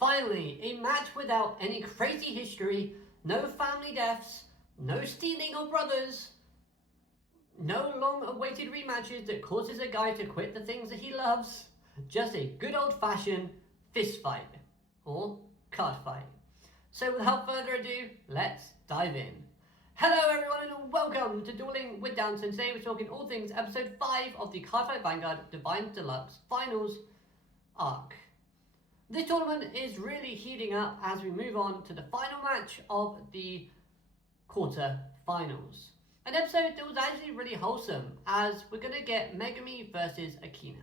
Finally, a match without any crazy history, no family deaths, no stealing of brothers, no long-awaited rematches that causes a guy to quit the things that he loves. Just a good old-fashioned fist fight, or card fight. So without further ado, let's dive in. Hello everyone and welcome to Dueling with Downton. Today we're talking all things episode 5 of the Cardfight Vanguard Divinez Deluxe Finals arc. This tournament is really heating up as we move on to the final match of the quarter finals. An episode that was actually really wholesome, as we're going to get Megumi versus Akina.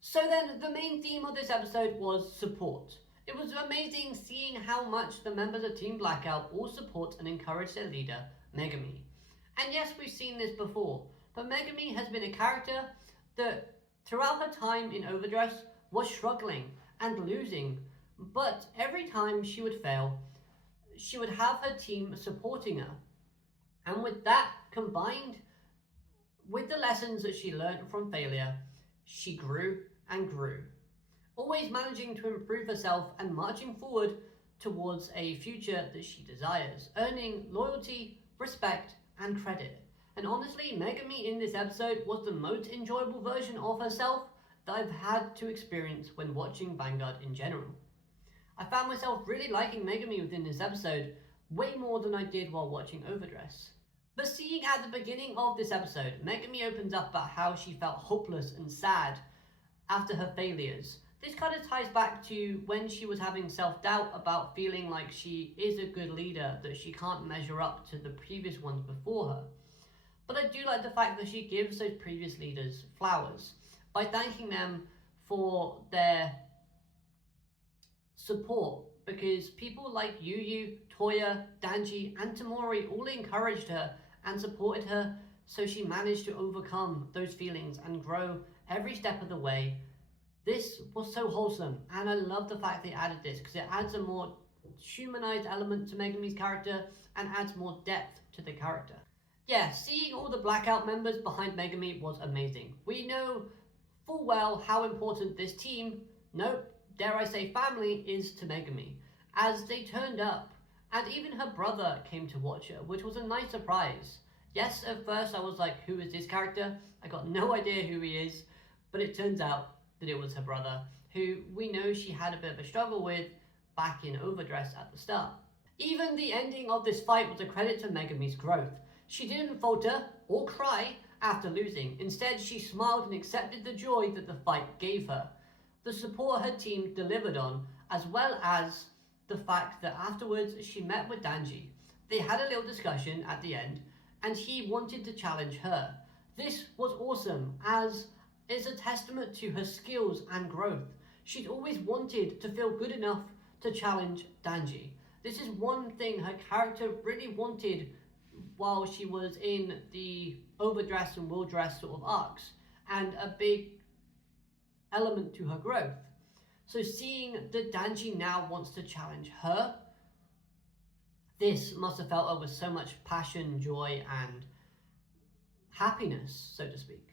So then, the main theme of this episode was support. It was amazing seeing how much the members of Team Blackout all support and encourage their leader, Megumi. And yes, we've seen this before, but Megumi has been a character that throughout her time in Overdress was struggling and losing, but every time she would fail, she would have her team supporting her. And with that combined with the lessons that she learned from failure, she grew and grew, always managing to improve herself and marching forward towards a future that she desires, earning loyalty, respect, and credit. And honestly, Megumi in this episode was the most enjoyable version of herself that I've had to experience when watching Vanguard in general. I found myself really liking Megumi within this episode way more than I did while watching Overdress. But seeing at the beginning of this episode, Megumi opens up about how she felt hopeless and sad after her failures. This kind of ties back to when she was having self-doubt about feeling like she is a good leader, that she can't measure up to the previous ones before her. But I do like the fact that she gives those previous leaders flowers by thanking them for their support, because people like Yuyu, Toya, Danji, and Tamori all encouraged her and supported her, so she managed to overcome those feelings and grow every step of the way. This was so wholesome, and I love the fact they added this because it adds a more humanized element to Megumi's character and adds more depth to the character. Yeah, seeing all the Blackout members behind Megumi was amazing. We know full well how important this team, nope, dare I say family, is to Megumi, as they turned up, and even her brother came to watch her, which was a nice surprise. Yes, at first I was like, who is this character? I got no idea who he is, but it turns out that it was her brother, who we know she had a bit of a struggle with back in Overdress at the start. Even the ending of this fight was a credit to Megumi's growth. She didn't falter or cry after losing. Instead, she smiled and accepted the joy that the fight gave her. The support her team delivered on, as well as the fact that afterwards she met with Danji. They had a little discussion at the end, and he wanted to challenge her. This was awesome, as is a testament to her skills and growth. She'd always wanted to feel good enough to challenge Danji. This is one thing her character really wanted while she was in the Overdress and Will Dress sort of arcs, and a big element to her growth. So seeing that Danji now wants to challenge her, this must have felt her with so much passion, joy, and happiness, so to speak.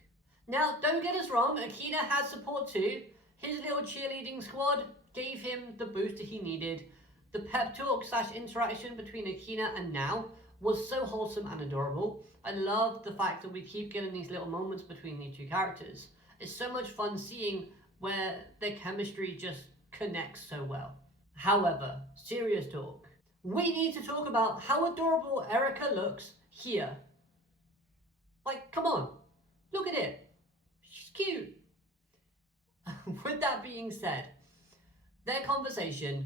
Now, don't get us wrong, Akina had support too. His little cheerleading squad gave him the boost that he needed. The pep talk / interaction between Akina and Now was so wholesome and adorable. I love the fact that we keep getting these little moments between these two characters. It's so much fun seeing where their chemistry just connects so well. However, serious talk. We need to talk about how adorable Erica looks here. Like, come on, look at it. She's cute. With that being said, their conversation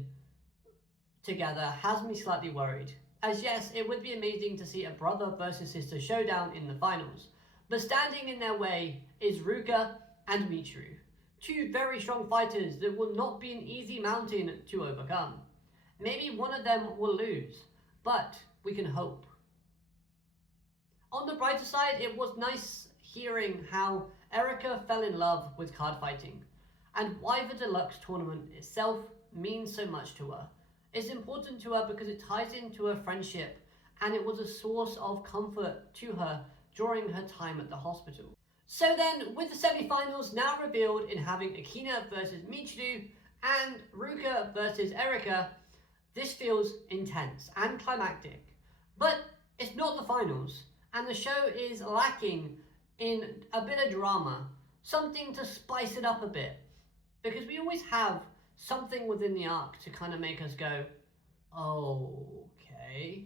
together has me slightly worried. As yes, it would be amazing to see a brother versus sister showdown in the finals, but standing in their way is Ruka and Michiru, two very strong fighters that will not be an easy mountain to overcome. Maybe one of them will lose, but we can hope. On the brighter side, it was nice hearing how Erica fell in love with card fighting, and why the Deluxe tournament itself means so much to her. It's important to her because it ties into her friendship, and it was a source of comfort to her during her time at the hospital. So then, with the semi-finals now revealed in having Akina versus Michiru, And Ruka versus Erika, this feels intense and climactic. But it's not the finals, and the show is lacking in a bit of drama, something to spice it up a bit. Because we always have something within the arc to kind of make us go, okay.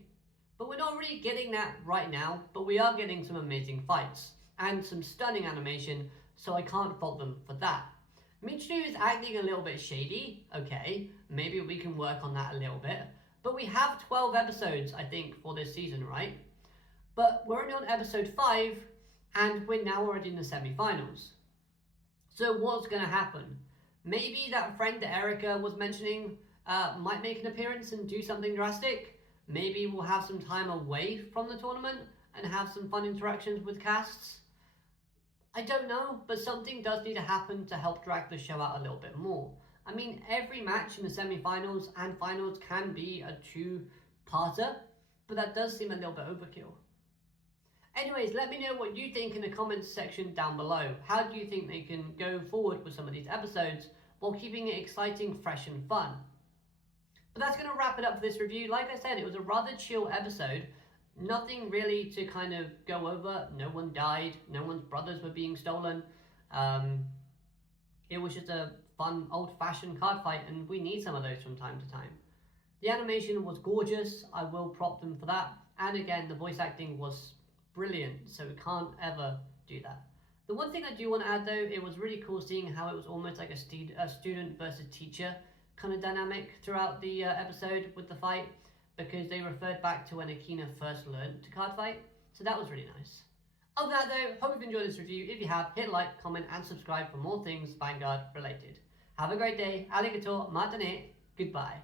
But we're not really getting that right now, but we are getting some amazing fights and some stunning animation, so I can't fault them for that. Michiru is acting a little bit shady, okay, maybe we can work on that a little bit. But we have 12 episodes, I think, for this season, right? But we're only on episode 5, and we're now already in the semi-finals. So what's going to happen? Maybe that friend that Erika was mentioning might make an appearance and do something drastic. Maybe we'll have some time away from the tournament and have some fun interactions with casts. I don't know, but something does need to happen to help drag the show out a little bit more. I mean, every match in the semi-finals and finals can be a two-parter, but that does seem a little bit overkill. Anyways, let me know what you think in the comments section down below. How do you think they can go forward with some of these episodes while keeping it exciting, fresh and fun? But that's going to wrap it up for this review. Like I said, it was a rather chill episode. Nothing really to kind of go over. No one died. No one's brothers were being stolen. It was just a fun, old-fashioned card fight, and we need some of those from time to time. The animation was gorgeous. I will prop them for that. And again, the voice acting was brilliant, so we can't ever do that. The one thing I do want to add though, it was really cool seeing how it was almost like a student versus teacher kind of dynamic throughout the episode with the fight, because they referred back to when Akina first learned to card fight, so that was really nice. Other than that though, hope you've enjoyed this review. If you have, hit like, comment and subscribe for more things Vanguard related. Have a great day, alligator, matane, goodbye.